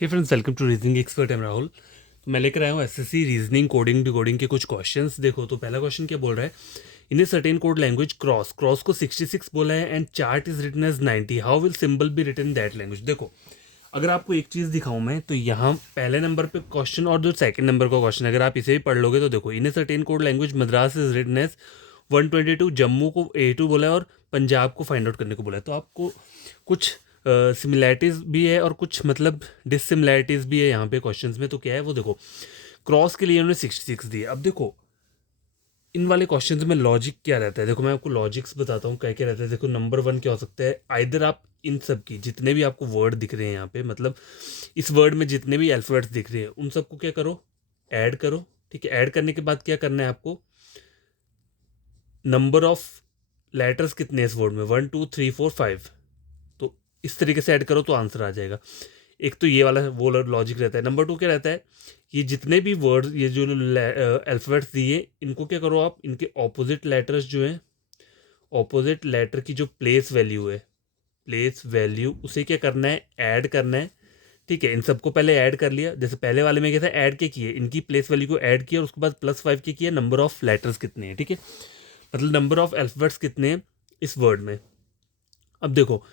Hey friends, welcome to reasoning expert. Am Rahul. तो मैं लेकर आया हूँ एसएससी रीजनिंग कोडिंग डिकोडिंग के कुछ क्वेश्चंस। देखो, तो पहला क्वेश्चन क्या बोल रहा है। In a certain code language cross cross को 66 बोला है and chart is written as 90, how will symbol be written that language. देखो, अगर आपको एक चीज़ दिखाऊं मैं, तो यहाँ पहले नंबर पे क्वेश्चन और जो सेकंड नंबर का क्वेश्चन, अगर आप इसे भी पढ़ लोगे तो देखो, in a certain code language Madras is written as 122, Jammu को A2 बोला है और पंजाब को फाइंड आउट करने को बोला है। तो आपको कुछ सिमिलैरिटीज़ भी है और कुछ मतलब डिससिमिलैरिटीज़ भी है यहाँ पे क्वेश्चंस में। तो क्या है वो, देखो, क्रॉस के लिए उन्होंने 66 दिया। अब देखो, इन वाले क्वेश्चंस में लॉजिक क्या रहता है। देखो, मैं आपको लॉजिक्स बताता हूँ क्या क्या रहता है। देखो, नंबर वन क्या हो सकता है, आइदर आप इन सब की जितने भी आपको वर्ड दिख रहे हैं यहाँ पे, मतलब इस वर्ड में जितने भी अल्फ़ाबेट्स दिख रहे हैं उन सबको क्या करो, ऐड करो। ठीक है, ऐड करने के बाद क्या करना है आपको, नंबर ऑफ लेटर्स कितने इस वर्ड में, 1 2 3 4 5, तो इस तरीके से ऐड करो तो आंसर आ जाएगा। एक तो ये वाला वो लॉजिक रहता है। नंबर टू क्या रहता है, ये जितने भी वर्ड, ये जो अल्फ़ाबेट्स दिए, इनको क्या करो आप, इनके ऑपोजिट लेटर्स जो हैं, ऑपोजिट लेटर की जो प्लेस वैल्यू है, प्लेस वैल्यू उसे क्या करना है, ऐड करना है। ठीक है, इन सबको पहले ऐड कर लिया। जैसे पहले वाले में क्या था, ऐड के किए, इनकी प्लेस वैल्यू को ऐड किया और उसके बाद +5 के किया, नंबर ऑफ लेटर्स कितने हैं। ठीक है, मतलब नंबर ऑफ अल्फ़ाबेट्स कितने हैं इस वर्ड में। अब देखो,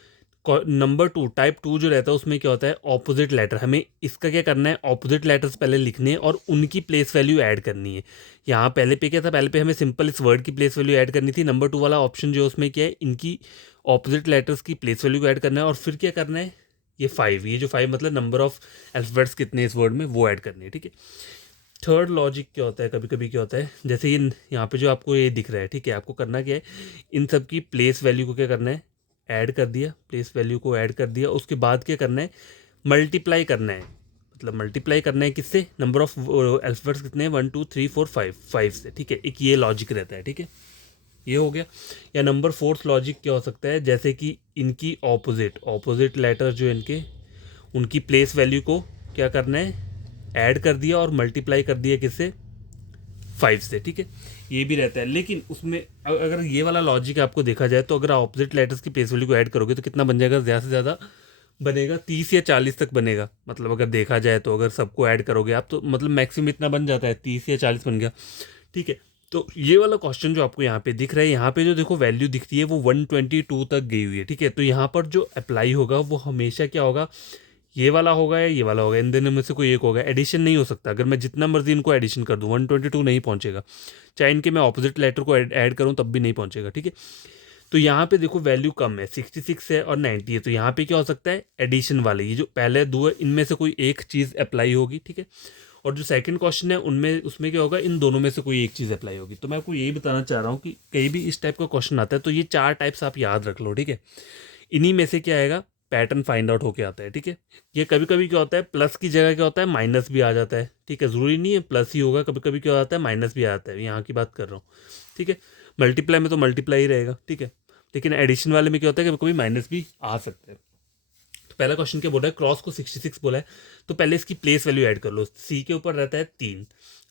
नंबर टू, टाइप टू जो रहता है उसमें क्या होता है, ऑपोजिट लेटर। हमें इसका क्या करना है, ऑपोजिट लेटर्स पहले लिखने हैं और उनकी प्लेस वैल्यू ऐड करनी है। यहाँ पहले पे क्या था, पहले पे हमें सिंपल इस वर्ड की प्लेस वैल्यू ऐड करनी थी। नंबर टू वाला ऑप्शन जो उसमें क्या है, इनकी ऑपोजिट लेटर्स की प्लेस वैल्यू को ऐड करना है और फिर क्या करना है, ये 5, ये जो 5 मतलब नंबर ऑफ अल्फ़ाबेट्स कितने इस वर्ड में वो ऐड करने हैं। ठीक है, थर्ड लॉजिक क्या होता है, कभी कभी क्या होता है, जैसे ये यहाँ पे जो आपको ये दिख रहा है, ठीक है, आपको करना क्या है, इन सब की प्लेस वैल्यू को क्या करना है, ऐड कर दिया, प्लेस वैल्यू को ऐड कर दिया। उसके बाद क्या करना है, मल्टीप्लाई करना है। मतलब मल्टीप्लाई करना है किससे, नंबर ऑफ अल्फ़ाबेट्स कितने हैं, 1 2 3 4 5, 5 से। ठीक है, एक ये लॉजिक रहता है। ठीक है, ये हो गया। या नंबर फोर्थ लॉजिक क्या हो सकता है, जैसे कि इनकी ऑपोजिट ऑपोजिट लेटर जो इनके, उनकी प्लेस वैल्यू को क्या करना है, ऐड कर दिया और मल्टीप्लाई कर दिया किससे, 5 से। ठीक है, ये भी रहता है। लेकिन उसमें अगर ये वाला लॉजिक आपको देखा जाए, तो अगर आप ऑपोजिट लेटर्स की प्लेस वैल्यू को ऐड करोगे तो कितना बन जाएगा, ज़्यादा से ज़्यादा बनेगा 30 या 40 तक बनेगा। मतलब अगर देखा जाए तो अगर सबको ऐड करोगे आप, तो मतलब मैक्सिमम इतना बन जाता है, 30 या 40 बन गया। ठीक है, तो ये वाला क्वेश्चन जो आपको यहाँ पे दिख रहा है, यहाँ पे जो देखो वैल्यू दिखती है वो 122 तक गई हुई है। ठीक है, तो यहाँ पर जो अप्लाई होगा वो हमेशा क्या होगा, ये वाला होगा या ये वाला होगा, इन दोनों में से कोई एक होगा। एडिशन नहीं हो सकता, अगर मैं जितना मर्जी इनको एडिशन कर दूँ 122 नहीं पहुंचेगा। चाहे इनके मैं ऑपोजिट लेटर को ऐड करूँ तब भी नहीं पहुंचेगा। ठीक है, तो यहाँ पे देखो वैल्यू कम है, 66 है और 90 है, तो यहाँ पे क्या हो सकता है, एडिशन वाले, ये जो पहले दो है इनमें से कोई एक चीज़ अप्लाई होगी। ठीक है, और जो सेकंड क्वेश्चन है उनमें, उसमें क्या होगा, इन दोनों में से कोई एक चीज़ अप्लाई होगी। तो मैं आपको यही बताना चाह रहा हूँ कि कहीं भी इस टाइप का क्वेश्चन आता है तो ये 4 टाइप्स आप याद रख लो। ठीक है, इन्हीं में से क्या आएगा, पैटर्न फाइंड आउट होके आता है। ठीक है, ये कभी कभी क्या होता है, प्लस की जगह क्या होता है, माइनस भी आ जाता है। ठीक है, ज़रूरी नहीं है प्लस ही होगा, कभी कभी क्या होता है, माइनस भी आता है, यहाँ की बात कर रहा हूँ। ठीक है, मल्टीप्लाई में तो मल्टीप्लाई ही रहेगा। ठीक है, लेकिन एडिशन वाले में क्या होता है, कभी कभी माइनस भी आ सकता है। तो पहला क्वेश्चन क्या बोला है, क्रॉस को 66 बोला है, तो पहले इसकी प्लेस वैल्यू ऐड कर लो। सी के ऊपर रहता है 3,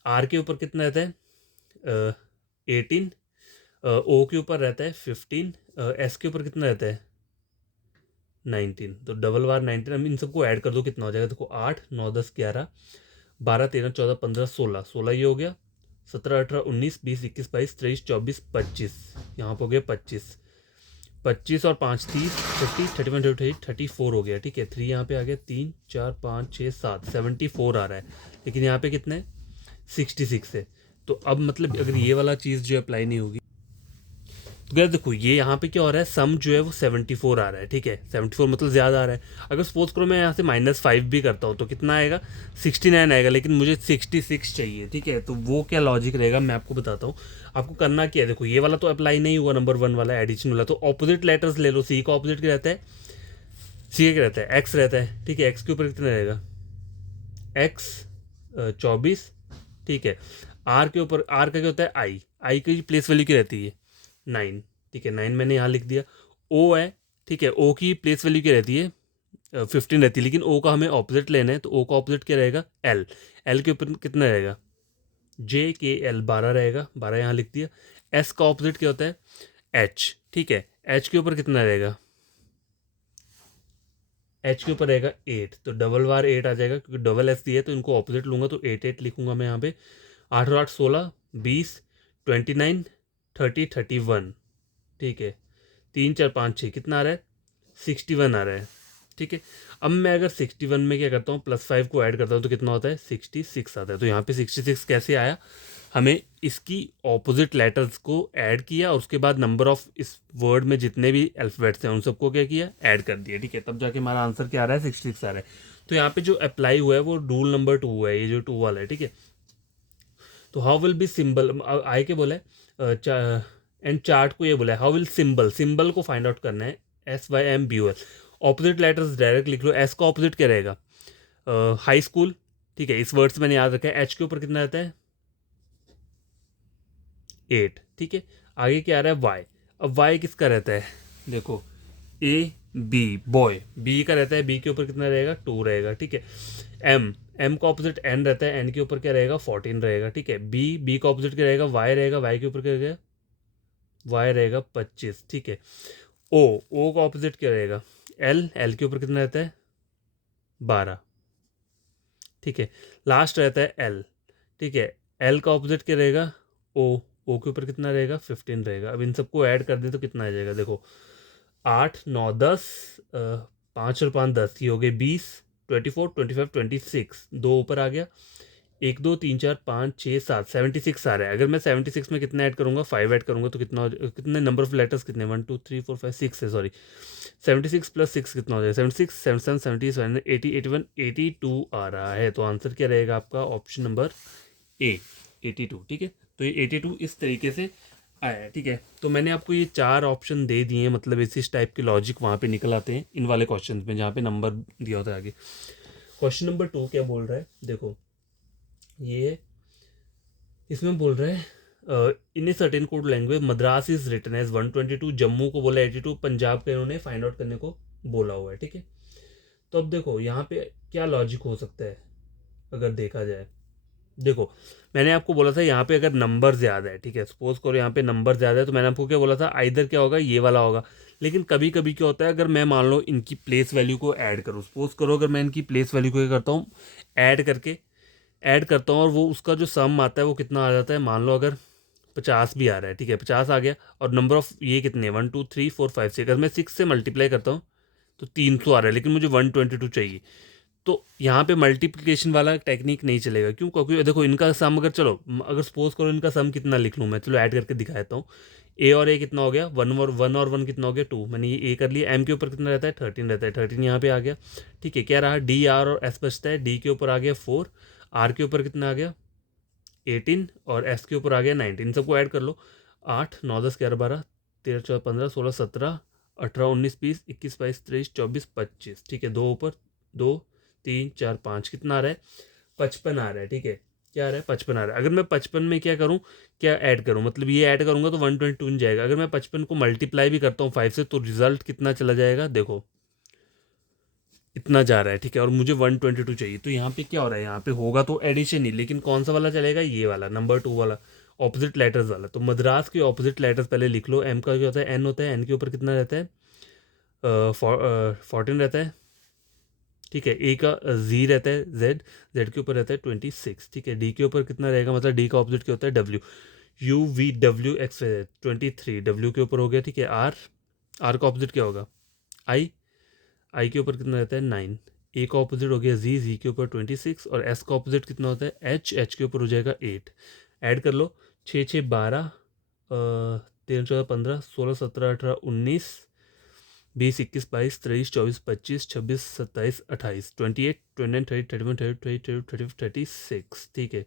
आर के ऊपर कितना रहता है 18, ओ के ऊपर रहता है 15, एस के ऊपर कितना रहता है 19, तो डबल बार 19। अब इन सबको ऐड कर दो, कितना हो जाएगा, देखो 8 9 10 11 12 13 14 15 16, 16 ये हो गया, 17 18 19 20 21 22 23 24 25, यहाँ पे हो गया 25, 25 और 5 30, 50 31 32 34 हो गया। ठीक है, 3 यहाँ पे आ गया, 3 4 5 6 7 74 आ रहा है। लेकिन यहाँ पे कितना है, 66 है। तो अब मतलब अगर ये वाला चीज़ जो अप्लाई नहीं होगी, तो यार देखो, ये यहाँ पे क्या हो रहा है, सम जो है वो 74 आ रहा है। ठीक है, 74 मतलब ज़्यादा आ रहा है। अगर सपोज करो मैं यहाँ से -5 भी करता हूँ तो कितना आएगा, 69 आएगा, लेकिन मुझे 66 चाहिए। ठीक है, तो वो क्या लॉजिक रहेगा मैं आपको बताता हूँ। आपको करना क्या है, देखो ये वाला तो अप्लाई नहीं हुआ, नंबर वन वाला एडिशन वाला, तो ऑपोजिट लेटर्स ले लो। सी का ऑपोजिट क्या रहता है, सी का क्या रहता है, एक्स रहता है। ठीक है, एक्स के ऊपर कितना रहेगा, एक्स 24। ठीक है, आर के ऊपर, आर का क्या होता है, आई, आई की प्लेस वैल्यू क्या रहती है 9। ठीक है, 9 मैंने यहाँ लिख दिया। ओ है, ठीक है, ओ की प्लेस वैल्यू क्या रहती है 15 रहती है, लेकिन ओ का हमें ऑपोजिट लेना है, तो ओ का ऑपोजिट क्या रहेगा, एल, एल के ऊपर कितना रहेगा, जे के एल 12 रहेगा, 12 यहाँ लिख दिया। एस का ऑपोजिट क्या होता है, एच। ठीक है, एच के ऊपर कितना रहेगा, एच के ऊपर रहेगा 8, तो डबल बार 8 आ जाएगा, क्योंकि डबल एस दिया है तो इनको ऑपोजिट लूँगा, तो 8 8 लिखूँगा मैं यहाँ पे। 8 और 8 16, 20, 29, 30, 31, ठीक है। 3 4 5 6 कितना आ रहा है? 61 आ रहा है, ठीक है। अब मैं अगर 61 में क्या करता हूँ, +5 को ऐड करता हूँ तो कितना होता है? 66 आता है। तो यहाँ पे 66 कैसे आया? हमें इसकी ऑपोजिट लेटर्स को ऐड किया और उसके बाद नंबर ऑफ इस वर्ड में जितने भी अल्फ़ाबेट्स हैं उन सबको क्या किया? ऐड कर दिया, ठीक है। तब जाके हमारा आंसर क्या आ रहा है? 66 आ रहा है। तो यहाँ पे जो अप्लाई हुआ है वो रूल नंबर 2 है, ये जो 2 वाला है, ठीक है। तो हाउ विल बी सिंबल, आए के बोला है एंड चार्ट को ये बोला है हाउ विल सिंबल, सिंबल को फाइंड आउट करना है, SYMBOL। ऑपोजिट लेटर्स डायरेक्ट लिख लो। एस का ऑपोजिट क्या रहेगा? हाई स्कूल, ठीक है। इस वर्ड से मैंने याद रखा है। एच के ऊपर कितना रहता है? 8, ठीक है। आगे क्या आ रहा है? वाई। अब वाई किसका रहता है? देखो, ए बी, बॉय, बी का रहता है। बी के ऊपर कितना रहेगा? 2 रहेगा, ठीक है। एम, एम का ऑपोजिट एन रहता है। एन के ऊपर क्या रहेगा? 14 रहेगा, ठीक है। बी, बी का ऑपोजिट क्या रहेगा? वाई रहेगा। वाई के ऊपर क्या रहेगा? वाई रहेगा 25, ठीक है। ओ, ओ का ऑपोजिट क्या रहेगा? एल, एल के ऊपर कितना रहता है? 12, ठीक है। लास्ट रहता है एल, ठीक है। एल का ऑपोजिट क्या रहेगा? ओ, ओ के ऊपर कितना रहेगा? 15 रहेगा। अब इन सबको ऐड कर दें तो कितना आ जाएगा? देखो, 8 9 10, 5 और 5 10, ये हो गए 20, 24 25 26, दो ऊपर आ गया। 1 2 3 4 5 6 7, 76 आ रहा है। अगर मैं 76 में कितना ऐड करूंगा? 5 ऐड करूंगा तो कितना कितने नंबर ऑफ लेटर्स कितने? 1 2 3 4 5 6 है, सॉरी। 76 + 6 कितना हो जाएगा? 76 77 77 80 81 82 आ रहा है। तो आंसर क्या रहेगा आपका? ऑप्शन नंबर ए, 82, ठीक है। तो ये 82 इस तरीके से आया है, ठीक है। तो मैंने आपको ये 4 ऑप्शन दे दिए हैं, मतलब इस टाइप के लॉजिक वहाँ पे निकल आते हैं इन वाले क्वेश्चन में जहाँ पे नंबर दिया होता है आगे। क्वेश्चन नंबर 2 क्या बोल रहा है? देखो, ये इसमें बोल रहा है in a certain code language Madras is written as 122, Jammu को बोला 82, पंजाब का इन्होंने फाइंड आउट करने को बोला हुआ है, ठीक है। तो अब देखो यहाँ पे क्या लॉजिक हो सकता है अगर देखा जाए। देखो, मैंने आपको बोला था यहाँ पे अगर नंबर ज़्यादा है, ठीक है, सपोज करो यहाँ पे नंबर ज़्यादा है, तो मैंने आपको क्या बोला था? आइदर क्या होगा? ये वाला होगा। लेकिन कभी कभी क्या होता है, अगर मैं मान लो इनकी प्लेस वैल्यू को ऐड करूँ, सपोज करो अगर मैं इनकी प्लेस वैल्यू को क्या करता हूँ? ऐड करता हूँ और वो उसका जो सम आता है वो कितना आ जाता है? मान लो अगर 50 भी आ रहा है, ठीक है, 50 आ गया। और नंबर ऑफ ये कितने? 1 2 3 4 5 6, अगर मैं 6 से मल्टीप्लाई करता हूँ तो 300 आ रहा है, लेकिन मुझे 122 चाहिए। तो यहाँ पे मल्टीप्लिकेशन वाला टेक्निक नहीं चलेगा। क्यों? क्योंकि देखो इनका सम अगर, चलो अगर सपोज करो इनका सम कितना लिख लूँ मैं, चलो ऐड करके दिखा देता हूँ। ए और ए कितना हो गया? 1 कितना हो गया? 2। मैंने ये ए कर लिया। एम के ऊपर कितना रहता है? 13 रहता है। 13 यहाँ पे आ गया, ठीक है। क्या रहा? डी, आर और एस बचता है। डी के ऊपर आ गया 4, आर के ऊपर कितना आ गया? 18, और एस के ऊपर आ गया 19। सबको ऐड कर लो। 8 9 10 11 12 13 14 15 16 17 18 19 20 21 22 23 24 25, ठीक है। दो ऊपर 2 3 4 5 कितना आ रहा है? 55 आ रहा है, ठीक है। क्या आ रहा है? 55 आ रहा है। अगर मैं 55 में क्या करूँ, क्या ऐड करूँ, मतलब ये ऐड करूँगा तो 122 जाएगा। अगर मैं 55 को मल्टीप्लाई भी करता हूँ 5 से तो रिजल्ट कितना चला जाएगा? देखो, इतना जा रहा है, ठीक है। और मुझे 122 चाहिए। तो यहाँ पे क्या हो रहा है? यहाँ पे होगा तो एडिशन ही, लेकिन कौन सा वाला चलेगा? ये वाला नंबर 2 वाला, ऑपोजिट लेटर्स वाला। तो मद्रास के ऑपोजिट लेटर्स पहले लिख लो। एम का क्या होता है? एन होता है। एन के ऊपर कितना रहता है? 14 रहता है, ठीक है। ए का जी रहता है। जेड, जेड के ऊपर रहता है 26, ठीक है। डी के ऊपर कितना रहेगा? मतलब डी का ऑपोजिट क्या होता है? W, you V W x 23, W के ऊपर हो गया, ठीक है। आर, आर का ऑपोजिट क्या होगा? आई, आई के ऊपर कितना रहता है? 9। ए का ऑपोजिट हो गया जी, जी के ऊपर 26, और एस का ऑपोजिट कितना होता है? एच, एच के ऊपर हो जाएगा 8। ऐड कर लो। 6 6 12, 13 14 15 16 17 18 19 20 21 22 23 24 25 26 27 28 28 29 30 31 32 33 34 36, ठीक है।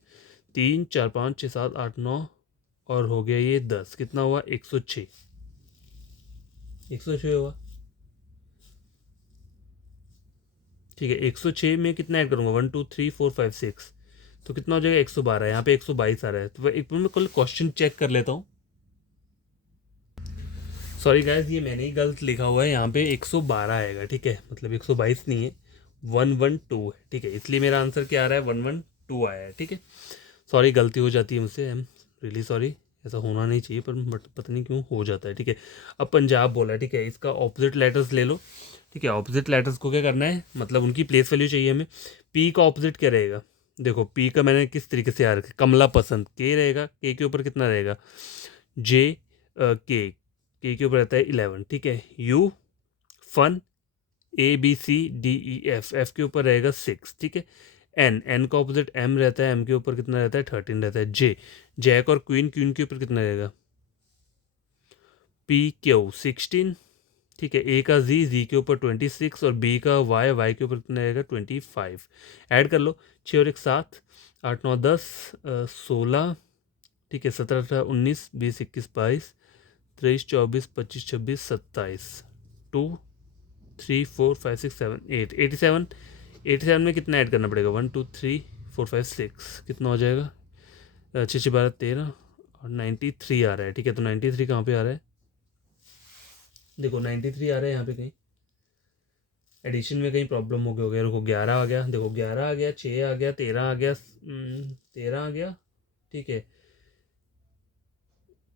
3 4 5 6 7 8 9, और हो गया ये 10। कितना हुआ? 106, 106 हुआ, ठीक है। 106 में कितना ऐड करूँगा? 1 2 3 4 5 6, तो कितना हो जाएगा? 112। यहाँ पे 122 आ रहा है। तो एक मिनट में कल क्वेश्चन चेक कर लेता हूँ। सॉरी गाइस, ये मैंने ही गलत लिखा हुआ है। यहाँ पे 112 आएगा, ठीक है। मतलब 122 नहीं है, 112 है, ठीक है। इसलिए मेरा आंसर क्या आ रहा है? 112 आया है, ठीक है। सॉरी, गलती हो जाती है मुझसे, आई एम रियली सॉरी। ऐसा होना नहीं चाहिए, पर बट पता नहीं क्यों हो जाता है, ठीक है। अब पंजाब बोला है, ठीक है। इसका ऑपोजिट लेटर्स ले लो। ठीक है। ऑपोजिट लेटर्स को क्या करना है, मतलब उनकी प्लेस वैल्यू चाहिए हमें। पी का ऑपोजिट क्या रहेगा, देखो पी का मैंने किस तरीके से याद रखा, कमला पसंद, के रहेगा, के के ऊपर कितना रहेगा, जे, के के ऊपर रहता है 11, ठीक है। यू फन, A B C D E F, F के ऊपर रहेगा 6, ठीक है। एन, एन का ऑपोजिट एम रहता है, एम के ऊपर कितना रहता है 13 रहता है। जे, जैक और क्वीन, क्वीन के ऊपर कितना रहेगा, पी क्यू 16, ठीक है। ए का जी, जी के ऊपर 26 और बी का वाई, वाई के ऊपर कितना रहेगा 25। ऐड कर लो, 6 और 1 7, 8 9 10 16, ठीक है। 17 18 19 20 21 22 23 24 25 26 27, 2 3 4 5 6 7 8, 87। 87 में कितना ऐड करना पड़ेगा, 1 2 3 4 5 6, कितना हो जाएगा, 6 6 12 13 और 93 आ रहा है, ठीक है। तो 93 कहाँ पे आ रहा है, देखो 93 आ रहा है यहाँ पे कहीं, एडिशन में कहीं प्रॉब्लम हो गया, रुको 11 आ गया, देखो 11 आ गया, 6 आ गया, 13 आ गया, 13 आ गया, ठीक है।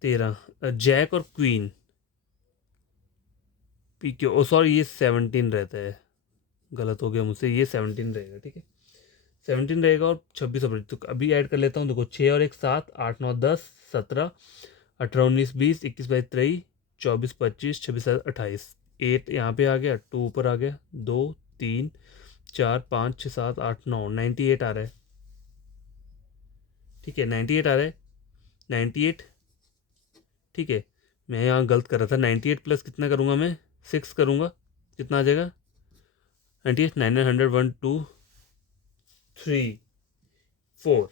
13, जैक और क्वीन, पी क्यू, ओ सॉरी ये 17 रहता है, गलत हो गया मुझसे, ये 17 रहेगा, ठीक है। 17 रहेगा और 26 अप्रैल, तो अभी ऐड कर लेता हूँ, देखो 6 और 1 7, 8 9 10 17 18 19 20 21 22 23 24 25 26 28, 8 यहाँ पे आ गया, 2 ऊपर आ गया, 2 3 4 5 6 7 8 9, 98 आ रहा है, ठीक है। 98 आ रहा है, 98, ठीक है। मैं यहाँ गलत कर रहा था, 98 प्लस कितना करूँगा मैं, 6 करूँगा, कितना आ जाएगा, 98 9 100 1 2 3 4,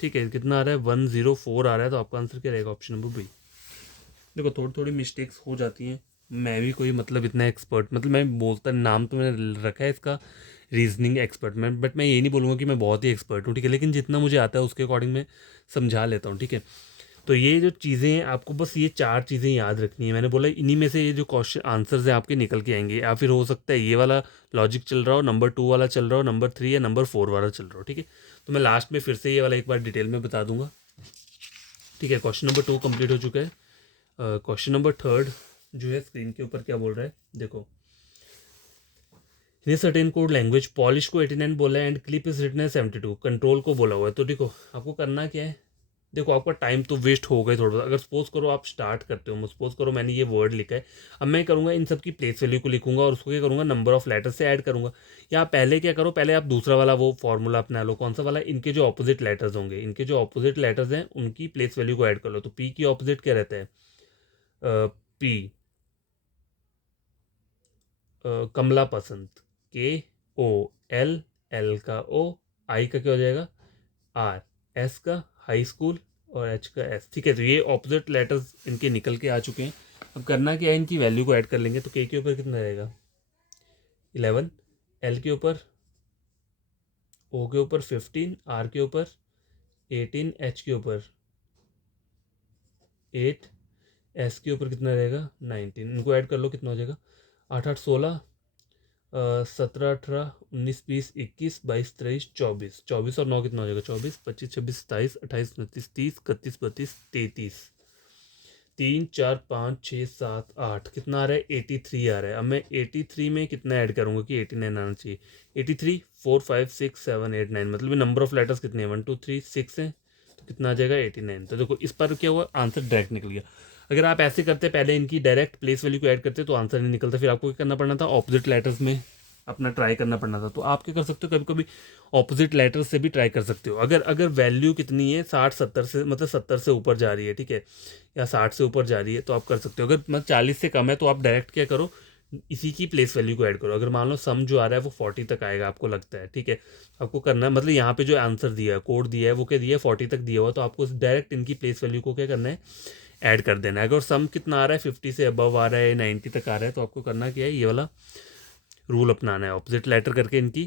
ठीक है। कितना आ रहा है, 104 आ रहा है, तो आपका आंसर क्या रहेगा, ऑप्शन नंबर बी। देखो थोड़ी थोड़ी मिस्टेक्स हो जाती हैं, मैं भी कोई मतलब इतना एक्सपर्ट, मतलब मैं बोलता, नाम तो मैंने रखा है इसका रीजनिंग एक्सपर्ट में, बट मैं ये नहीं बोलूँगा कि मैं बहुत ही एक्सपर्ट हूँ, ठीक है। लेकिन जितना मुझे आता है उसके अकॉर्डिंग मैं समझा लेता हूँ, ठीक है। तो ये जो चीज़ें हैं, आपको बस ये 4 चीज़ें याद रखनी है, मैंने बोला इन्हीं में से ये जो क्वेश्चन आंसर्स हैं आपके निकल के आएंगे, या फिर हो सकता है ये वाला लॉजिक चल रहा हो, नंबर 2 वाला चल रहा हो, नंबर 3 या नंबर 4 वाला चल रहा हो, ठीक है। तो मैं लास्ट में फिर से ये वाला एक बार डिटेल में बता दूंगा, ठीक है। क्वेश्चन नंबर 2 कंप्लीट हो चुका है। क्वेश्चन नंबर 3 जो है स्क्रीन के ऊपर क्या बोल रहा है, देखो। इन सर्टेन कोड लैंग्वेज पॉलिश को 89 बोला है एंड क्लिप इज रिटन है 72, कंट्रोल को बोला हुआ है। तो देखो आपको करना क्या है, देखो आपका टाइम तो वेस्ट हो गया थोड़ा बहुत, अगर सपोज करो आप स्टार्ट करते हो, सपोज करो मैंने ये वर्ड लिखा है, अब मैं करूँगा इन सब की प्लेस वैल्यू को लिखूंगा और उसको क्या करूँगा, नंबर ऑफ लेटर से ऐड करूँगा। या पहले क्या करो, पहले आप दूसरा वाला वो फॉर्मूला अपना लो, कौन सा वाला, इनके जो ऑपोजिट लेटर्स होंगे, इनके जो ऑपोजिट लेटर्स हैं उनकी प्लेस वैल्यू को ऐड कर लो। तो पी की ऑपोजिट क्या रहता है, पी, कमला पसंद, के ओ, एल, एल का ओ, आई का क्या हो जाएगा आर, एस का हाई स्कूल और एच का एस, ठीक है। तो ये ऑपोजिट लेटर्स इनके निकल के आ चुके हैं। अब करना क्या है, इनकी वैल्यू को ऐड कर लेंगे। तो के ऊपर कितना रहेगा 11, एल के ऊपर, ओ के ऊपर 15, आर के ऊपर 18, एच के ऊपर 8, एस के ऊपर कितना रहेगा 19, इनको ऐड कर लो, कितना हो जाएगा 8 8 16, 17 18 19 20 21 22 23 24, 24 और 9 कितना हो जाएगा 24 25 26 27 28 29 30 31 32 33, 3 4 5 6 7 8, कितना आ रहा है 83 आ रहा है। अब मैं 83 में कितना ऐड करूंगा कि 89 आना चाहिए, 83 4 5 6 7 8 9, मतलब नंबर ऑफ लेटर्स कितने हैं 1 2 3 6 हैं, तो कितना आ जाएगा 89। तो देखो इस पर क्या हुआ, आंसर डायरेक्ट निकल गया। अगर आप ऐसे करते पहले इनकी डायरेक्ट प्लेस वैल्यू को ऐड करते तो आंसर नहीं निकलता, फिर आपको क्या करना पड़ना था, ऑपोजिट लेटर्स में अपना ट्राई करना पड़ना था। तो आप क्या कर सकते हो, कभी कभी ऑपोजिट लेटर्स से भी ट्राई कर सकते हो। अगर अगर वैल्यू कितनी है 60 70 से, मतलब 70 से ऊपर जा रही है, ठीक है, या 60 से ऊपर जा रही है, तो आप कर सकते हो। अगर मतलब 40 से कम है तो आप डायरेक्ट क्या करो, इसी की प्लेस वैल्यू को ऐड करो। अगर मान लो सम जो आ रहा है वो 40 तक आएगा आपको लगता है, ठीक है, आपको करना है, मतलब यहाँ पे जो आंसर दिया है, कोड दिया है, वो क्या दिया है 40 तक दिया हुआ, तो आपको डायरेक्ट इनकी प्लेस वैल्यू को क्या करना है, ऐड कर देना है। अगर सम कितना आ रहा है 50 से अबव आ रहा है, 90 तक आ रहा है, तो आपको करना क्या है, ये वाला रूल अपनाना है, ऑपोजिट लेटर करके इनकी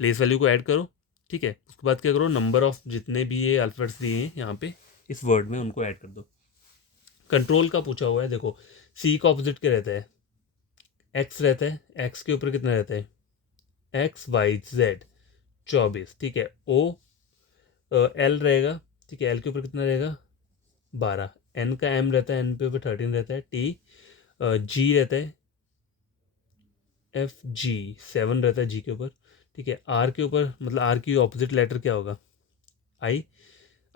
प्लेस वैल्यू को ऐड करो, ठीक है। उसके बाद क्या करो, नंबर ऑफ जितने भी ये अल्फाबेट्स दिए हैं यहाँ पे इस वर्ड में उनको ऐड कर दो। कंट्रोल का पूछा हुआ है, देखो सी का ऑपोजिट क्या रहता है, एक्स रहता है, एक्स के ऊपर कितना रहता है एक्स वाई जेड 24, ठीक है। ओ, एल रहेगा, ठीक है, एल के ऊपर कितना रहेगा 12, एन का एम रहता है, एन पे ऊपर 13 रहता है, टी जी रहता है, एफ जी, 7 रहता है जी के ऊपर, ठीक है। आर के ऊपर मतलब आर की ऑपोजिट लेटर क्या होगा, आई।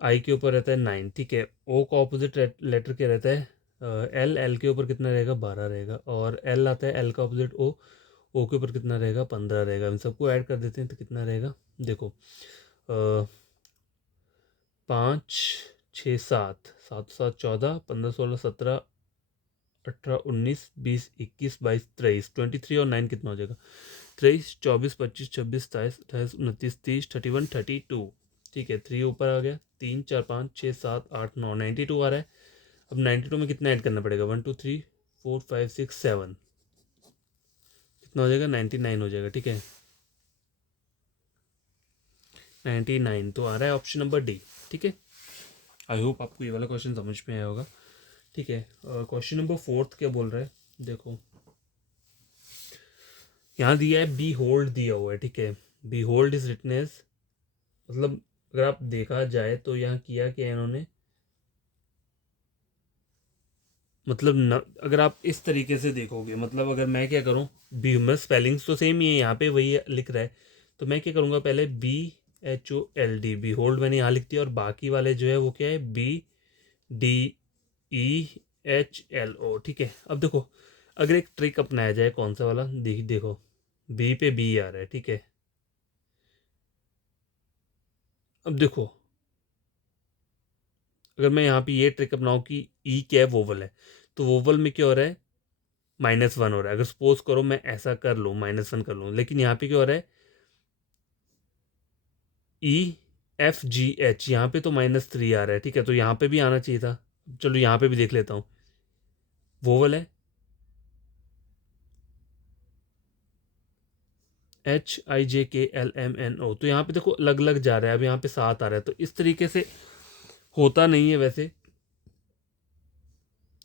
आई के ऊपर रहता है 9, ठीक है। ओ का ऑपोजिट लेटर क्या रहता है, एल। एल के ऊपर कितना रहेगा, 12 रहेगा। और एल आता है, एल का ऑपोजिट ओ। ओ के ऊपर कितना रहेगा, 15 रहेगा। इन सबको ऐड कर देते हैं तो कितना रहेगा, देखो 5 6 7, 7 7 14, 15 16 17 18 19 20 21 22 23, 23 और 9 कितना हो जाएगा, 23 24 25 26 27 28 29 30 31 32, ठीक है। 3 ऊपर आ गया, 3 4 5 6 7 8 9, 92 आ रहा है। अब 92 में कितना ऐड करना पड़ेगा, 1 2 3 4 5 6 7, कितना हो जाएगा, 99 हो जाएगा, ठीक है। 99 तो आ रहा है ऑप्शन नंबर डी, ठीक है। आई होप आपको ये वाला क्वेश्चन समझ में आया होगा, ठीक है। क्वेश्चन नंबर 4 क्या बोल रहा है, देखो यहाँ दिया है बी होल्ड दिया हुआ है, ठीक है। Behold is written as, मतलब अगर आप देखा जाए तो यहाँ किया क्या है इन्होंने, मतलब न, अगर आप इस तरीके से देखोगे, मतलब अगर मैं क्या करूँ, बी में स्पेलिंग्स तो सेम ही है, यहाँ पे वही लिख रहा है, तो मैं क्या करूँगा, पहले B H O L D, behold मैंने यहाँ लिख दिया, और बाकी वाले जो है वो क्या है, B D E H L O, ठीक है। अब देखो अगर एक ट्रिक अपनाया जाए, कौन सा वाला, देखो बी पे बी आ रहा है, ठीक है। अब देखो अगर मैं यहाँ पे ये ट्रिक अपनाऊँ कि ई क्या है, वोवल है, तो वोवल में क्या हो रहा है, -1 हो रहा है। अगर सपोज करो मैं ऐसा कर लूँ, -1 कर लूँ, लेकिन यहाँ पे क्या हो रहा है, ई एफ जी एच, यहाँ पे तो -3 आ रहा है, ठीक है। तो यहाँ पे भी आना चाहिए था, चलो यहाँ पे भी देख लेता हूँ, वोवल है, HIJKLMNO, तो यहाँ पे देखो अलग अलग जा रहा है, अब यहाँ पे 7 आ रहा है, तो इस तरीके से होता नहीं है वैसे,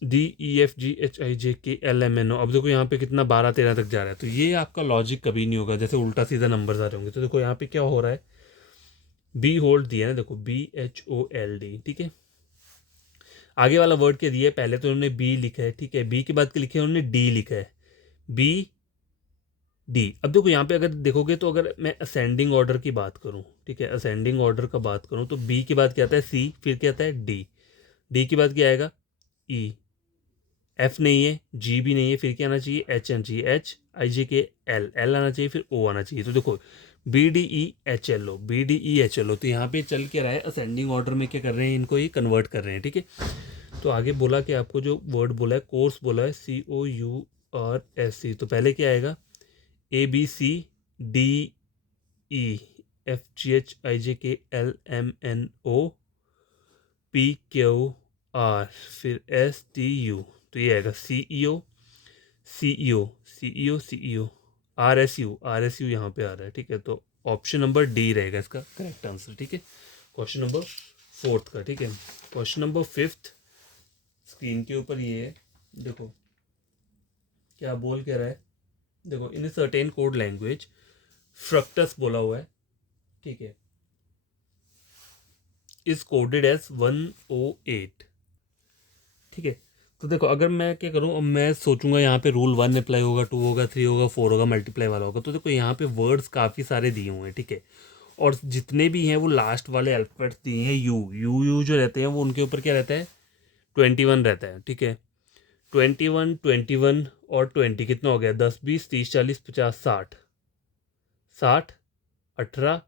DEFGHIJKLMNO। अब देखो यहाँ पे कितना 12 13 तक जा रहा है, तो ये आपका लॉजिक कभी नहीं होगा, जैसे उल्टा सीधा नंबर आ रहे होंगे। तो देखो यहाँ पे क्या हो रहा है, बी होल्ड दिया है ना, देखो BHOLD, ठीक है। आगे वाला वर्ड क्या दिया है, पहले तो उन्होंने बी लिखा है, ठीक है। बी के बाद क्या लिखा है उन्होंने, डी लिखा है, बी डी। अब देखो यहाँ पे अगर देखोगे तो अगर मैं असेंडिंग ऑर्डर की बात करूँ, ठीक है, असेंडिंग ऑर्डर का बात करूँ, तो बी के बाद क्या आता है, सी, फिर क्या आता है, डी। डी के बाद क्या आएगा, ई। एफ नहीं है, जी भी नहीं है, फिर क्या आना चाहिए, एच आना चाहिए, HIJKL, एल आना चाहिए, फिर ओ आना चाहिए। तो देखो BDEHLO, BDEHLO, तो यहाँ पे चल के रहा है असेंडिंग ऑर्डर में, क्या कर रहे हैं, इनको ये कन्वर्ट कर रहे हैं, ठीक है। तो आगे बोला कि आपको जो वर्ड बोला है, कोर्स बोला है, COURSE, तो पहले क्या आएगा, ABCDEFGHIJKLMNO PQR, फिर STU, तो ये आएगा CEO RSU यहाँ पे आ रहा है, ठीक है। तो ऑप्शन नंबर डी रहेगा इसका करेक्ट आंसर, ठीक है, क्वेश्चन नंबर 4 का, ठीक है। क्वेश्चन नंबर 5 स्क्रीन के ऊपर ये है, देखो क्या बोल कह रहा है, देखो इन सर्टेन कोड लैंग्वेज फ्रक्टस बोला हुआ है, ठीक है, इज कोडेड एज 108, ठीक है। तो देखो अगर मैं क्या करूँ, अब मैं सोचूंगा यहाँ पे रूल 1 अप्लाई होगा, 2 होगा, 3 होगा, 4 होगा, मल्टीप्लाई वाला होगा, तो देखो यहाँ पे वर्ड्स काफ़ी सारे दिए हुए हैं, ठीक है। और जितने भी हैं वो लास्ट वाले अल्फाबेट्स दिए हैं, यू जो रहते हैं वो उनके ऊपर क्या रहता है, 21 रहता है, ठीक है। 21 और 20 कितना हो गया, 10 20 30 40 50 60, 60 18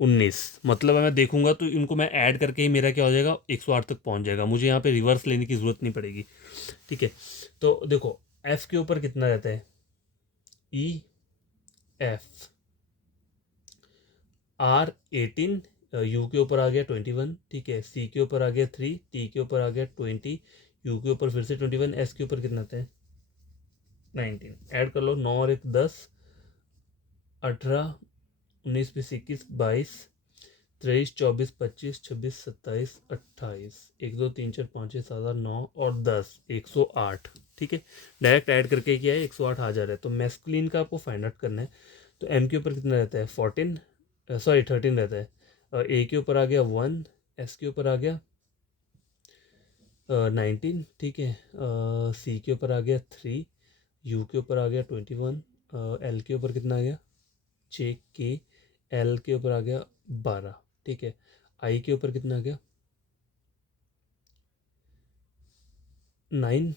19, मतलब मैं देखूंगा तो इनको मैं ऐड करके ही मेरा क्या हो जाएगा, 108 तक पहुंच जाएगा, मुझे यहाँ पे रिवर्स लेने की ज़रूरत नहीं पड़ेगी, ठीक है। तो देखो एफ के ऊपर कितना रहता है, EF, R 18, यू के ऊपर आ गया 21, ठीक है। सी के ऊपर आ गया 3, टी के ऊपर आ गया 20, यू के ऊपर फिर से 21, एस के ऊपर कितना आता है 19, ऐड कर लो, 9 और 1 10, 18 19 20 21 22 23 24 25 26 27 28, 1 2 3 4 5 6 7 8 9 और 10, 108, ठीक है। डायरेक्ट ऐड करके किया है, 108 आ जा रहा है। तो मैस्कुलिन का आपको फाइंड आउट करना है, तो एम के ऊपर कितना रहता है 14, सॉरी 13 रहता है, ए के ऊपर आ गया 1, एस के ऊपर आ गया 19, ठीक है, सी के ऊपर आ गया 3, यू के ऊपर आ गया 21, एल के ऊपर कितना आ गया जे के, एल के ऊपर आ गया 12, ठीक है। आई के ऊपर कितना आ गया 9,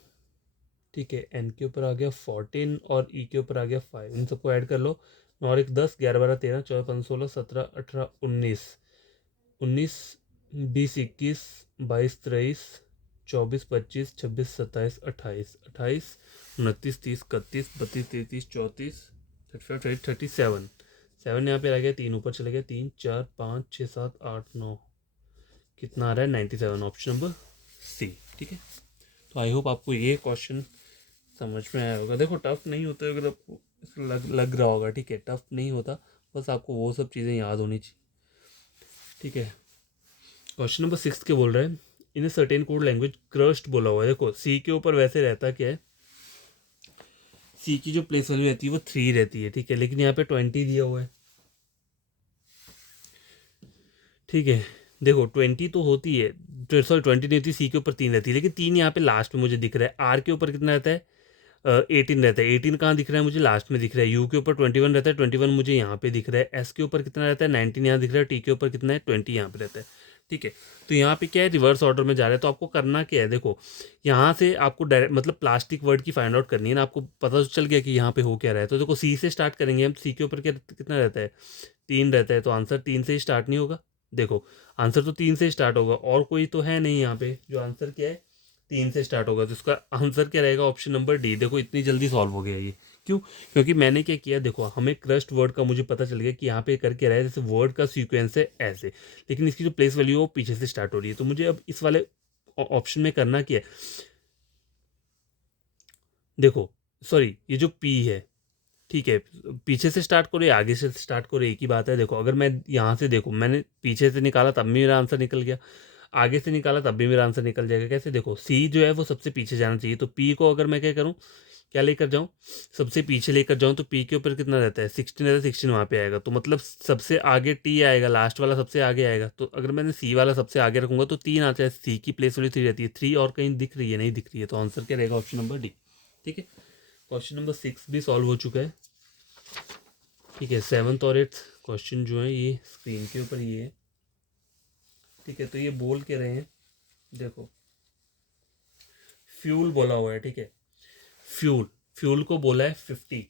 ठीक है। एन के ऊपर आ गया 14 और ई के ऊपर आ गया 5। इन सबको ऐड कर लो। 9 और 1 10, 11 12 13 14 15 16 17 18 19, 19 20 21 22 23 24 25 26 27 28 28 29 30 31 32 33 34 35 37 7 यहाँ पे रह गया, 3 ऊपर चले गए, 3 4 5 6 7 8 9, कितना आ रहा है 97, ऑप्शन नंबर सी, ठीक है। तो आई होप आपको ये क्वेश्चन समझ में आया होगा। देखो टफ नहीं होता अगर आपको लग रहा होगा, ठीक है, टफ नहीं होता, बस आपको वो सब चीज़ें याद होनी चाहिए, ठीक है। क्वेश्चन नंबर 6 के बोल रहे हैं इन सर्टेन कोड लैंग्वेज क्रस्ट बोला हुआ है। देखो सी के ऊपर वैसे रहता क्या है, सी की जो प्लेस वैल्यू रहती है वो 3 रहती है, ठीक है, लेकिन यहाँ पे 20 दिया हुआ है, ठीक है। देखो 20 तो होती है, सॉरी 20 नहीं होती, सी के ऊपर 3 रहती है, लेकिन 3 यहाँ पे लास्ट में मुझे दिख रहा है। आर के ऊपर कितना रहता है 18 रहता है, 18 कहाँ दिख रहा है मुझे लास्ट में दिख रहा है। यू के ऊपर 21 रहता है, 21 मुझे यहाँ पे दिख रहा है। एस के ऊपर कितना रहता है 19 यहाँ दिख रहा है। टी के ऊपर कितना है 20 यहाँ पे रहता है, ठीक है। तो यहाँ पे क्या है रिवर्स ऑर्डर में जा रहा है, तो आपको करना क्या है, देखो यहाँ से आपको डायरेक्ट मतलब प्लास्टिक वर्ड की फाइंड आउट करनी है ना, आपको पता तो चल गया कि यहाँ पे हो क्या रहा है। तो देखो सी से स्टार्ट करेंगे हम, सी के ऊपर क्या कितना रहता है 3 रहता है, तो आंसर 3 से ही स्टार्ट नहीं होगा। देखो आंसर तो 3 से ही स्टार्ट होगा, और कोई तो है नहीं यहाँ पे जो आंसर क्या है 3 से स्टार्ट होगा, तो इसका आंसर क्या रहेगा ऑप्शन नंबर डी। देखो इतनी जल्दी सॉल्व हो गया ये, क्यों? क्योंकि मैंने क्या किया, देखो हमें क्रस्ट वर्ड का मुझे पता चल गया कि यहाँ पे करके रहा है, जैसे वर्ड का सीक्वेंस है ऐसे, लेकिन इसकी जो प्लेस वैल्यू है वो पीछे से स्टार्ट हो रही है। तो मुझे अब इस वाले ऑप्शन में करना क्या है, देखो सॉरी ये जो पी है, ठीक है, पीछे से स्टार्ट करो या आगे से स्टार्ट करो एक ही बात है। देखो अगर मैं यहाँ से, देखो मैंने पीछे से निकाला तब भी मेरा आंसर निकल गया, आगे से निकाला तब भी मेरा आंसर निकल जाएगा। कैसे? देखो सी जो है वो सबसे पीछे जाना चाहिए, तो पी को अगर मैं क्या करूँ, क्या लेकर जाऊँ, सबसे पीछे लेकर जाऊँ, तो पी के ऊपर कितना रहता है 16 रहता है, 16 वहाँ पे आएगा, तो मतलब सबसे आगे टी आएगा, लास्ट वाला सबसे आगे आएगा। तो अगर मैंने सी वाला सबसे आगे रखूंगा तो 3 आता है, सी की प्लेस वाली 3 रहती है, 3 और कहीं दिख रही है नहीं दिख रही है, तो आंसर क्या रहेगा ऑप्शन नंबर डी, ठीक है। क्वेश्चन नंबर 6 भी सॉल्व हो चुका है, ठीक है। 7th और 8th क्वेश्चन जो है ये स्क्रीन के ऊपर ये है, ठीक है। तो ये बोल के रहे हैं, देखो फ्यूल बोला हुआ है, ठीक है, फ्यूल, फ्यूल को बोला है 50,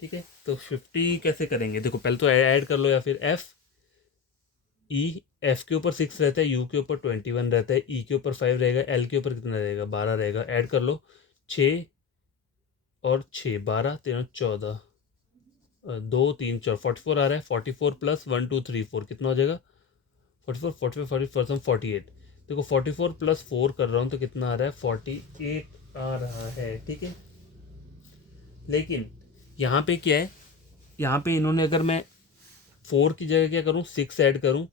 ठीक है। तो 50 कैसे करेंगे, देखो पहले तो ऐड कर लो, या फिर एफ ई, एफ के ऊपर 6 रहता है, यू के ऊपर 21 रहता है, ई के ऊपर 5 रहेगा, एल के ऊपर कितना रहेगा 12 रहेगा, ऐड कर लो 6 और 6 12 13 14 2 3 4 44 आ रहा है, 44 प्लस 1 2 3 4 कितना हो जाएगा 44 45 40 48। देखो 44 प्लस 4 कर रहा हूँ तो कितना आ रहा है 48 आ रहा है, ठीक है। लेकिन यहाँ पे क्या है, यहाँ पे इन्होंने अगर मैं 4 की जगह क्या करूँ 6 ऐड करूँ,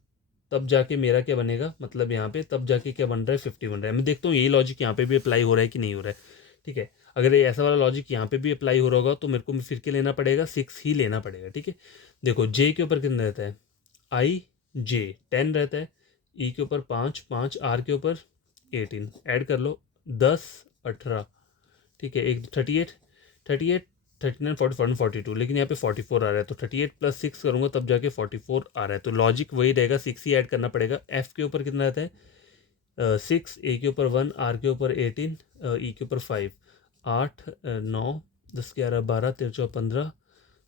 तब जाके मेरा क्या बनेगा, मतलब यहाँ पे तब जाके क्या बन रहा है 50 बन रहा है। मैं देखता हूँ यही लॉजिक यहाँ पे भी अप्लाई हो रहा है कि नहीं हो रहा है, ठीक है। अगर ये ऐसा वाला लॉजिक यहाँ पे भी अप्लाई हो रहा होगा तो मेरे को फिर के लेना पड़ेगा 6 ही लेना पड़ेगा, ठीक है। देखो जे के ऊपर कितना रहता है आई जे 10 रहता है, ई के ऊपर 5 5, आर के ऊपर 18, ऐड कर लो 10 18, ठीक है। एक 38 38 39 41 42, लेकिन यहाँ पे 44 आ रहा है, तो 38 प्लस 6 करूँगा तब जाके 44 आ रहा है, तो लॉजिक वही रहेगा 6 ही ऐड करना पड़ेगा। एफ के ऊपर कितना रहता है 6, ए के ऊपर 1, आर के ऊपर 18, ई के ऊपर 5, 8 9 10 11 12 13 14 15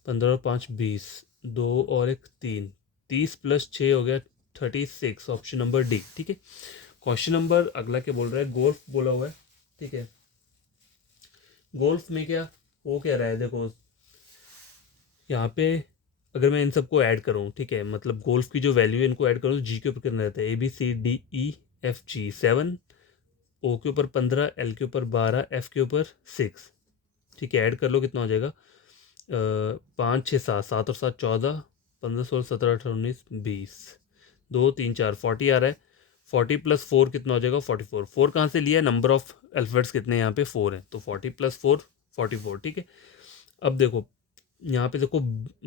15 और 5 20, 2 और 1 3, 30 प्लस 6 हो गया 36, ऑप्शन नंबर डी, ठीक है। क्वेश्चन नंबर अगला क्या बोल रहा है, गोल्फ बोला हुआ है, ठीक है। गोल्फ में क्या वो कह रहा है, देखो यहाँ पे अगर मैं इन सबको ऐड करूँ, ठीक है, मतलब गोल्फ की जो वैल्यू है इनको ऐड करूँ तो जी के ऊपर कितना रहता है ABCDEFG 7, ओ के ऊपर 15, एल के ऊपर 12, एफ के ऊपर 6, ठीक है। ऐड कर लो कितना हो जाएगा 5 6 7, 7 और 7 14, 15 16 17 18 19 20, 2 3 4 40 आ रहा है। 40 प्लस 4 कितना हो जाएगा 44, 4 कहाँ से लिया है, नंबर ऑफ अल्फ़ाबेट्स कितने यहाँ पे 4 हैं, तो 40 प्लस 4 44, ठीक है। अब देखो यहाँ पे देखो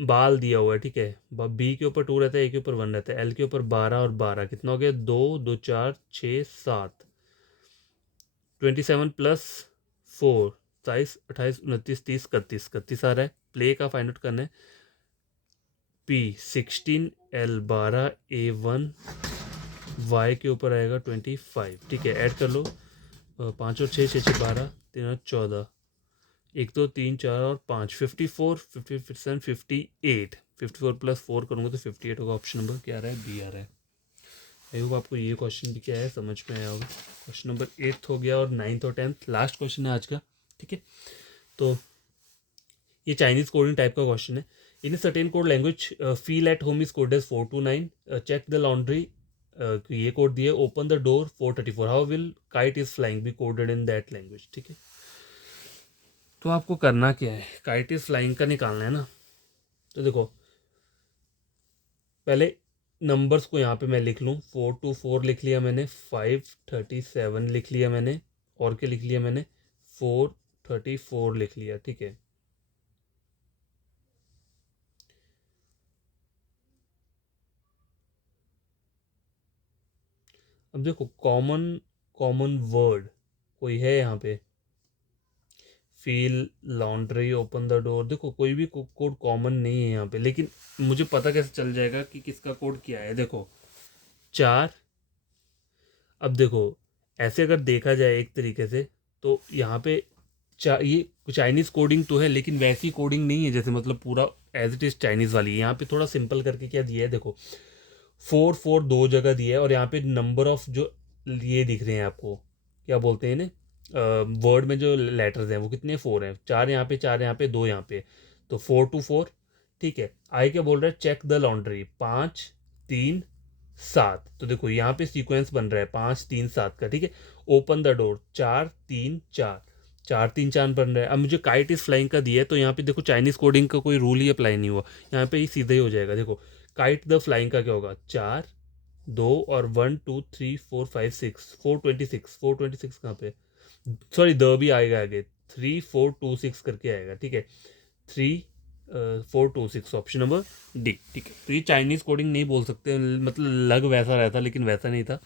बाल दिया हुआ है, ठीक है, बी के ऊपर 2 रहता है, ए के ऊपर 1 रहता है, एल के ऊपर 12 और 12 कितना हो गया 2 2 4 6 7, 27 प्लस 4 27, 28, 29, 30, 31, 31 आ रहा है। प्ले का फाइंड आउट करना है। P16, L12, A1, Y के ऊपर आएगा 25। ठीक है, ऐड कर लो। 5 और 6, 6 6 12, 3 और 14, 1 2 3 4 और 5, 54, 57, 58, 54 प्लस 4 करूँगा तो 58 होगा। ऑप्शन नंबर क्या आ रहा है? बी आ रहा है। आई होप आपको ये क्वेश्चन भी क्या है समझ में आया होगा। क्वेश्चन नंबर 8 हो गया और 9th और 10th लास्ट क्वेश्चन है आज का। ठीक है, तो ये चाइनीज कोडिंग टाइप का क्वेश्चन है। In certain code language feel at home is code as 429, check the laundry, ये कोड दिए, open the door 434, how will kite is flying be coded in that language. ठीक है, तो आपको करना क्या है, काइट इज फ्लाइंग का निकालना है ना। तो देखो पहले नंबर्स को यहाँ पे मैं लिख लूँ। 424 लिख लिया मैंने, 537 लिख लिया मैंने, और क्या लिख लिया मैंने, 434 लिख लिया। ठीक है, अब देखो कॉमन कॉमन वर्ड कोई है यहाँ पे, feel, laundry, open the door, देखो कोई भी कोड कॉमन नहीं है यहाँ पे। लेकिन मुझे पता कैसे चल जाएगा कि किसका कोड क्या है। देखो 4, अब देखो ऐसे अगर देखा जाए एक तरीके से तो यहाँ पे ये चाइनीज़ कोडिंग तो है लेकिन वैसी कोडिंग नहीं है जैसे मतलब पूरा एज इट इज़ चाइनीज़ वाली है। यहाँ पे थोड़ा सिंपल करके क्या दिया है, देखो 4 4 दो जगह दिया है और यहाँ पे नंबर ऑफ जो ये दिख रहे हैं आपको, क्या बोलते हैं इन्हें, वर्ड में जो लेटर्स हैं वो कितने, 4 हैं। 4 यहाँ पे, 4 यहाँ पे, 2 यहाँ पे, तो 424। ठीक है, आई क्या बोल रहा है, चेक द लॉन्ड्री 5 3 7, तो देखो यहाँ पे सीक्वेंस बन रहा है 5 3 7 का। ठीक है, ओपन द डोर 4 3 4, 4 3 4 बन रहा है। अब मुझे काइट इज फ्लाइंग का दिया है तो यहाँ पे देखो चाइनीज कोडिंग का कोई रूल ही अप्लाई नहीं हुआ, यहाँ पे ही सीधा ही हो जाएगा। देखो काइट द फ्लाइंग का क्या होगा, 4 2 और 1 2 3 4 5 6, 426, 426 कहाँ पे, सॉरी द भी आएगा आगे, 3 4 2 6 करके आएगा। ठीक है, 3 4 2 6, ऑप्शन नंबर डी। ठीक है, तो ये चाइनीज़ कोडिंग नहीं बोल सकते, मतलब लग वैसा रहता लेकिन वैसा नहीं था।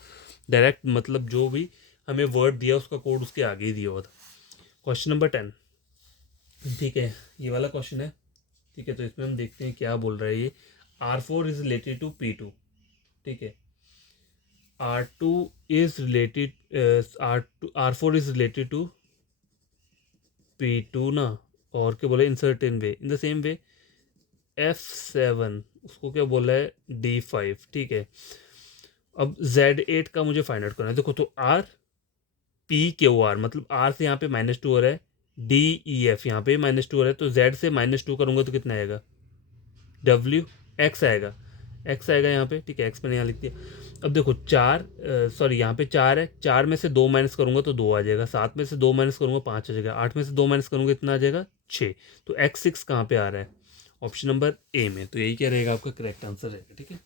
डायरेक्ट मतलब जो भी हमें वर्ड दिया उसका कोड उसके आगे ही दिया हुआ था। Question number 10। ठीक है, ये वाला क्वेश्चन है। ठीक है, तो इसमें हम देखते हैं क्या बोल रहा है ये। R4 is related to P2। ठीक है, R2 is related, R4 is related to P2 ना, और क्या बोले, in certain way, in the same way F7 उसको क्या बोला है, D5। ठीक है, अब Z8 का मुझे फाइंड आउट करना है। देखो तो R PQR मतलब R से यहाँ पे -2 हो रहा है, DEF यहाँ पे -2 हो रहा है, तो Z से -2 करूँगा तो कितना आएगा, W X आएगा, X आएगा यहाँ पे। ठीक है, X मैंने यहाँ लिख दिया। अब देखो 4, सॉरी यहाँ पे 4 है, 4 में से 2 माइनस करूँगा तो 2 आ जाएगा, 7 में से 2 माइनस करूँगा 5 आ जाएगा, 8 में से 2 माइनस करूँगा इतना आ जाएगा 6। तो X6 कहाँ पे आ रहा है, ऑप्शन नंबर ए में। तो यही क्या रहेगा आपका करेक्ट आंसर रहेगा। ठीक है,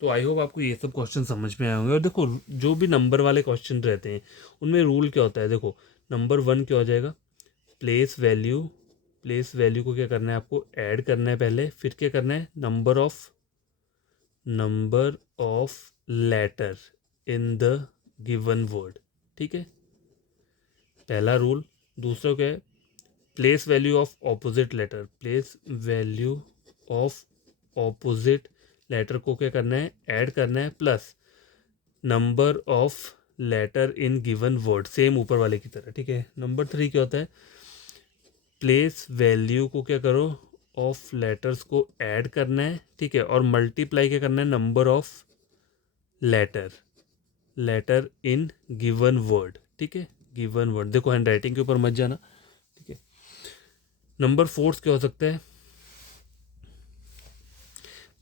तो आई होप आपको ये सब क्वेश्चन समझ में आए होंगे। और देखो जो भी नंबर वाले क्वेश्चन रहते हैं उनमें रूल क्या होता है, देखो नंबर 1 क्या हो जाएगा, प्लेस वैल्यू, प्लेस वैल्यू को क्या करना है आपको, ऐड करना है पहले, फिर क्या करना है, number of letter in the given word. ठीक है, पहला रूल। दूसरा क्या है, place value of opposite letter, place value of opposite letter को क्या करना है, ऐड करना है, plus number of letter in given word, same ऊपर वाले की तरह। ठीक है, नंबर 3 क्या होता है, प्लेस वैल्यू को क्या करो, ऑफ लेटर्स को ऐड करना है। ठीक है, और मल्टीप्लाई क्या करना है, number of letter in given word. ठीक है, गिवन वर्ड, देखो हैंड राइटिंग के ऊपर मत जाना। ठीक है, नंबर 4 क्या हो सकता है,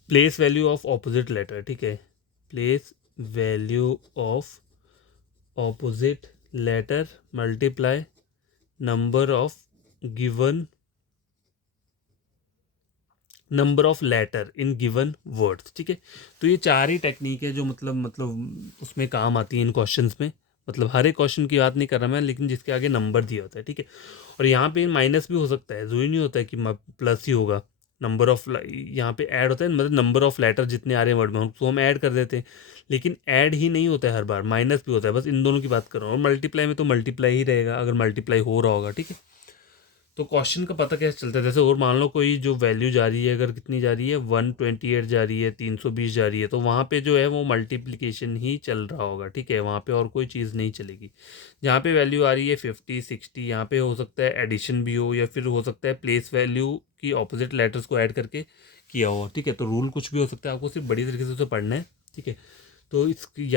place value of opposite letter. ठीक है, place value of opposite letter multiply number of given, number of letter in given words. ठीक है, तो ये 4 ही टेक्निक है जो मतलब उसमें काम आती है इन क्वेश्चंस में। मतलब हर एक क्वेश्चन की बात नहीं कर रहा मैं, लेकिन जिसके आगे नंबर दिया होता है। ठीक है, और यहाँ पे माइनस भी हो सकता है, जरूरी नहीं होता है कि प्लस ही होगा। नंबर ऑफ यहाँ पे ऐड होता है, मतलब नंबर ऑफ लेटर जितने आ रहे हैं वर्ड में तो हम ऐड कर देते हैं, लेकिन ऐड ही नहीं होता है हर बार, माइनस भी होता है। बस इन दोनों की बात कर रहा हूँ। और मल्टीप्लाई में तो मल्टीप्लाई ही रहेगा अगर मल्टीप्लाई हो रहा होगा, ठीक है। तो क्वेश्चन का पता कैसे चलता है, जैसे और मान लो कोई जो वैल्यू जा रही है, अगर कितनी जा रही है 128 जा रही है, 320 जा रही है, तो वहाँ पे जो है वो मल्टीप्लिकेशन ही चल रहा होगा, ठीक है। वहाँ पे और कोई चीज़ नहीं चलेगी। जहाँ पे वैल्यू आ रही है 50 60, यहाँ पे हो सकता है एडिशन भी हो, या फिर हो सकता है प्लेस वैल्यू की ऑपोजिट लेटर्स को ऐड करके किया हो, ठीक है। तो रूल कुछ भी हो सकता है, आपको सिर्फ बड़ी तरीके से उसे पढ़ना है, ठीक है। तो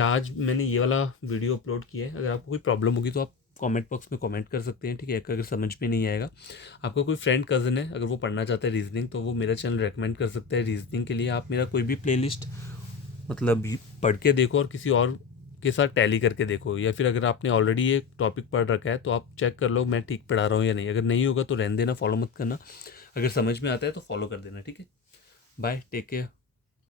आज मैंने ये वाला वीडियो अपलोड किया है। अगर आपको कोई प्रॉब्लम होगी तो आप कमेंट बॉक्स में कमेंट कर सकते हैं, ठीक है। अगर समझ में नहीं आएगा, आपका कोई फ्रेंड कज़न है अगर वो पढ़ना चाहता है रीजनिंग, तो वो मेरा चैनल रेकमेंड कर सकता है रीजनिंग के लिए। आप मेरा कोई भी प्लेलिस्ट मतलब पढ़ के देखो और किसी और के साथ टैली करके देखो, या फिर अगर आपने ऑलरेडी ये टॉपिक पढ़ रखा है तो आप चेक कर लो मैं ठीक पढ़ा रहा हूँ या नहीं। अगर नहीं होगा तो रहने देना, फॉलो मत करना। अगर समझ में आता है तो फॉलो कर देना, ठीक है। Bye, take care.